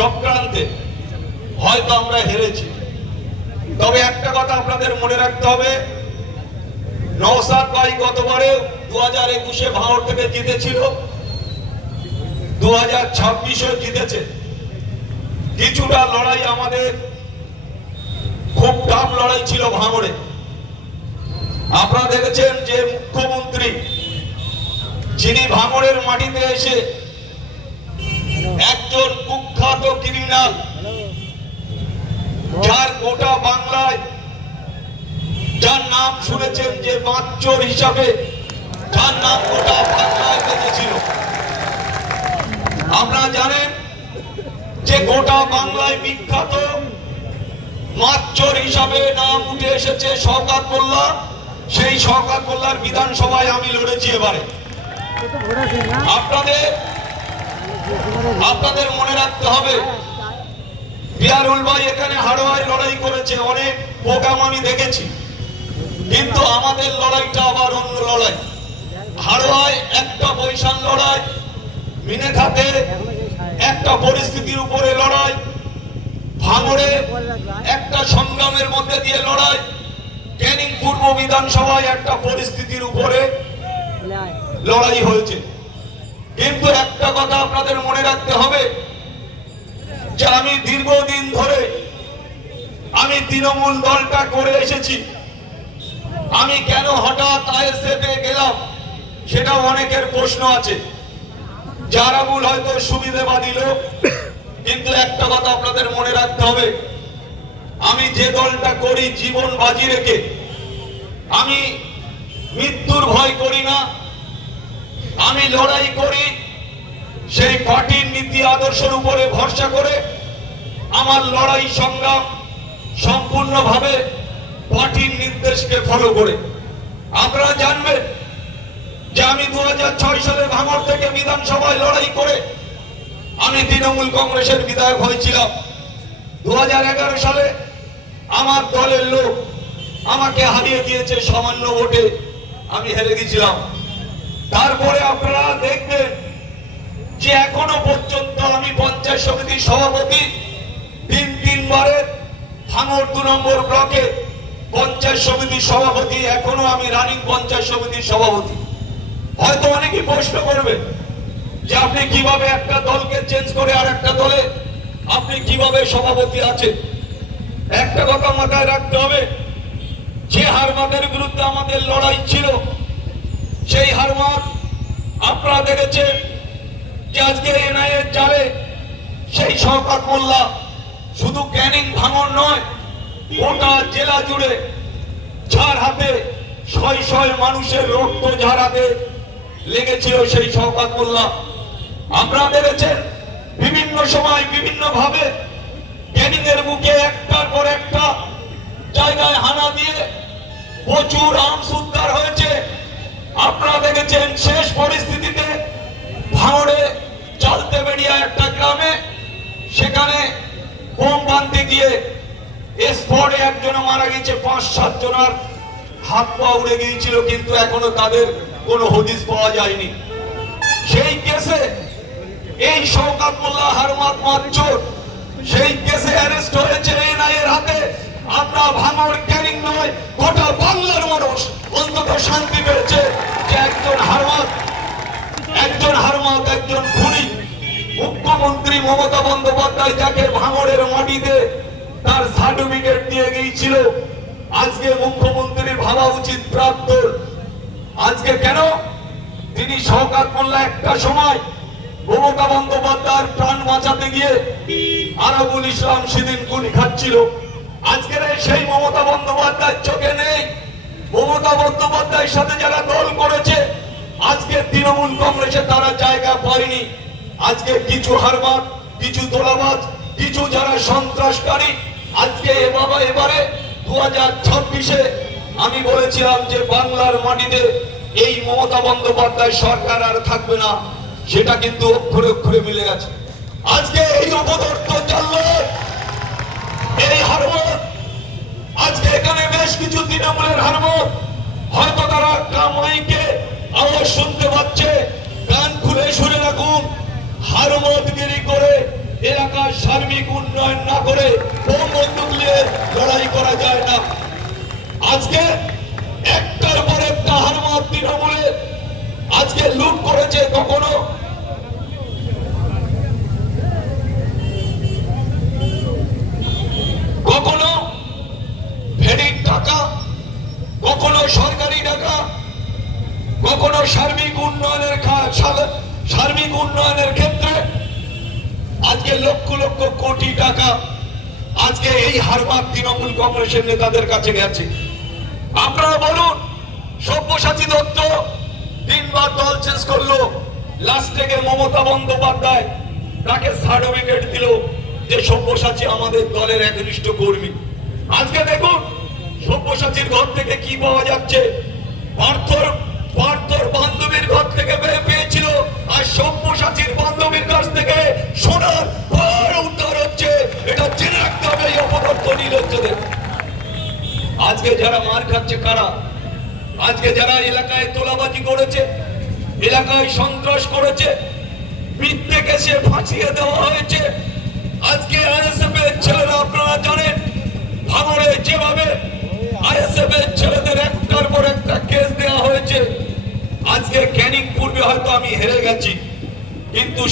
চক্রান্তে হয়তো আমরা হেরেছি। তবে একটা কথা আপনাদের মনে রাখতে হবে, নওশাদ ভাই গতবারে 2021-এ ভাঙড় থেকে জিতেছিল, 2026-এও জিতেছে। কিছুটা লড়াই আমাদের খুব টাফ লড়াই ছিল ভাঙড়ে। আপনারা দেখেছেন যে মুখ্যমন্ত্রী যিনি ভাঙড়ের মাটিতে এসে একজন কুখ্যাত ক্রিমিনাল, যার গোটা বাংলায় যার নাম শুনেছেন যে বাঁচচোর হিসাবে, যার নাম গোটা বাংলায় বেঁচেছিল। আপনারা জানেন যে গোটা বাংলায় বিখ্যাত বাঁচচোর হিসাবে নাম উঠে এসেছে শওকত মোল্লা। সেই শওকত মোল্লার বিধানসভায় আমি লড়েছি এবারে। আপনাদের মনে রাখতে হবে, বিয়ারুল ভাই এখানে হাড়োয়ায় লড়াই করেছে, অনেক প্রোগ্রাম আমি দেখেছি, কিন্তু আমাদের লড়াইটা আবার অন্য লড়াই। হাড়োয়ায় একটা বৈশাল লড়াই, মিনেখাতে একটা পরিস্থিতির উপরে লড়াই, ভাঙড়ে একটা সংগ্রামের মধ্যে দিয়ে লড়াই, ক্যানিং পূর্ব বিধানসভায় একটা পরিস্থিতির উপরে লড়াই হয়েছে। কিন্তু একটা কথা আপনাদের মনে রাখতে হবে যে আমি দীর্ঘদিন ধরে আমি তৃণমূল দলটা করে এসেছি। আমি কেন হঠাৎ আইএসএফে গেলাম সেটা অনেকের প্রশ্ন আছে, যারা ভুল হয়তো সুবিধাবাদী লোক। কিন্তু একটা কথা আপনাদের মনে রাখতে হবে, আমি যে দলটা করি জীবন বাজি রেখে, আমি মৃত্যুর ভয় করি না, আমি লড়াই করি সেই পার্টির নীতি আদর্শের উপরে ভরসা করে। আমার লড়াই সংগ্রাম সম্পূর্ণভাবে পার্টির নির্দেশকে ফলো করে। আপনারা জানবেন যে আমি 2006 সালে ভাঙড় থেকে বিধানসভায় লড়াই করে আমি তৃণমূল কংগ্রেসের বিধায়ক হয়েছিলাম। 2011 সালে আমার দলের লোক আমাকে হারিয়ে দিয়েছে সামান্য ভোটে, আমি হেরে গেছিলাম। তারপরে আপনারা দেখবেন যে এখনো পর্যন্ত আমি পঞ্চায়েত সমিতির সভাপতি, তিনবারের ভাঙড় 2 নম্বর ব্লকে পঞ্চায়েত সমিতির সভাপতি, এখনো আমি রানিং পঞ্চায়েত সমিতির সভাপতি। হয়তো অনেকেই প্রশ্ন করবে যে আপনি কিভাবে একটা দলকে চেঞ্জ করে আর একটা দলে আপনি কিভাবে সভাপতি আছেন। একটা কথা মাথায় রাখতে হবে, যে হারমাদের বিরুদ্ধে আমাদের লড়াই ছিল, সেই হারমাদ আপনারা দেখেছেন যে আজকে এনআইএর জালে সেই শওকত মোল্লা শুধু ক্যানিং ভাঙড় নয়, গোটা জেলা জুড়ে যার হাতে শয় মানুষের রক্ত যার হাতে লেগেছিল সেই শওকত মোল্লা। আপনারা দেখেছেন বিভিন্ন সময় বিভিন্ন ভাবে ক্যানিং এর বুকে একটার পর একটা জায়গায় হানা দিয়ে প্রচুর আর্মস উদ্ধার হয়েছে। আপনারা দেখেছেন শেষ পরিস্থিতিতে ভাঙড়ে চালতে বেরিয়া একটা গ্রামে, সেখানে বোম বাঁধতে গিয়ে স্পটে একজন মারা গেছে, 5-7 জনের হাত পা উড়ে গিয়েছিল, কিন্তু এখনো তাদের কোনো হদিস পাওয়া যায়নি। সেই কেসে এই শওকত মোল্লা হারমাদ মাতচোর, সেই কেসে অ্যারেস্ট হয়েছে এনআইএর হাতে। আমরা ভাঙড় ক্যানিং নয়, গোটা বাংলার মানুষ অন্তত শান্তি পেয়েছে যে একজন হারমাদ, একজন খুনি। মুখ্যমন্ত্রী মমতা বন্দ্যোপাধ্যায় যাকে ভাঙড়ের মাটিতে তার সার্টিফিকেট দিয়ে গিয়েছিল, আজকে মুখ্যমন্ত্রীর ভাবা উচিত প্রাপ্তর। আজকে কেন তিনি শওকত মোল্লা একটা সময় মমতা বন্দ্যোপাধ্যায়ের প্রাণ বাঁচাতে গিয়ে আরাবুল ইসলাম সেদিন গুলি খাচ্ছিল, আজকের সেই মমতা বন্দ্যোপাধ্যায়ের চোখে নেই। মমতা বন্দ্যোপাধ্যায়ের সাথে যারা দল করেছে, আজকে তৃণমূল কংগ্রেসে তারা জায়গা পায়নি। আজকে কিছু হারমাদ, কিছু তোলাবাজ, কিছু যারা সন্ত্রাসকারী, আজকে এবারে 2026-এ আমি বলেছিলাম যে বাংলার মাটিতে এই মমতা বন্দ্যোপাধ্যায় সরকার আর থাকবে না, সেটা কিন্তু অক্ষরে অক্ষরে মিলে গেছে। আজকে এই অপদর্থ চাললো এই হারমাদ, আজকে এখানে বেশ কিছু তৃণমূলের হারমাদ, হয়তো তারা কামাইকে আওয়াজ শুনতে পাচ্ছে, কান খুলে শুনে রাখুন। হারমাদগিরি করে এলাকার এলাকায় সার্বিক উন্নয়ন না করে বোম বন্দুক নিয়ে লড়াই করা যায় না। আজকে একটার পর একটা হারমাত তৃণমূলে আজকে লুট করেছে, কখনো কখনো ভেড়ির টাকা, কখনো সরকারি টাকা, কখনো সার্বিক উন্নয়নের ক্ষেত্রে আজকে লক্ষ লক্ষ কোটি টাকা আজকে এই হারমাত তৃণমূল কংগ্রেসের নেতাদের কাছে গেছে। আপনারা বলুন, সব্যসাচী দত্ত তিনবার দল চেঞ্জ করলো, লাস্ট থেকে মমতা বন্দ্যোপাধ্যায় তাকে সার্টিফিকেট দিল যে সব্যসাচী আমাদের দলের একনিষ্ঠ কর্মী। আজকে দেখুন সব্যসাচীর ঘর থেকে কি পাওয়া যাচ্ছে, পার্থর বান্ধবীর ঘর থেকে পেয়েছিল, আর সব্যসাচীর বান্ধবীর কাছ থেকে সোনার পাহাড় উদ্ধার হচ্ছে। এটা জেনে রাখতে হবে এই অপদার্থ নির্লজ্জদের। আজকে যারা মার খাচ্ছে কারা? আজকে যারা এলাকায় তোলাবাজি করেছে, এলাকায় সন্ত্রাস করেছে, মিথ্যে কেসে ফাঁসিয়ে দেওয়া হয়েছে। আজকে আইএসএফ এর ছেলেরা, আপনারা জানেন ভাঙড়ে যেভাবে আইএসএফ এর ছেলেদের একটার পর একটা কেস দেওয়া হয়েছে। আজকে ক্যানিং পূর্বে হয়তো আমি হেরে গেছি, কিন্তু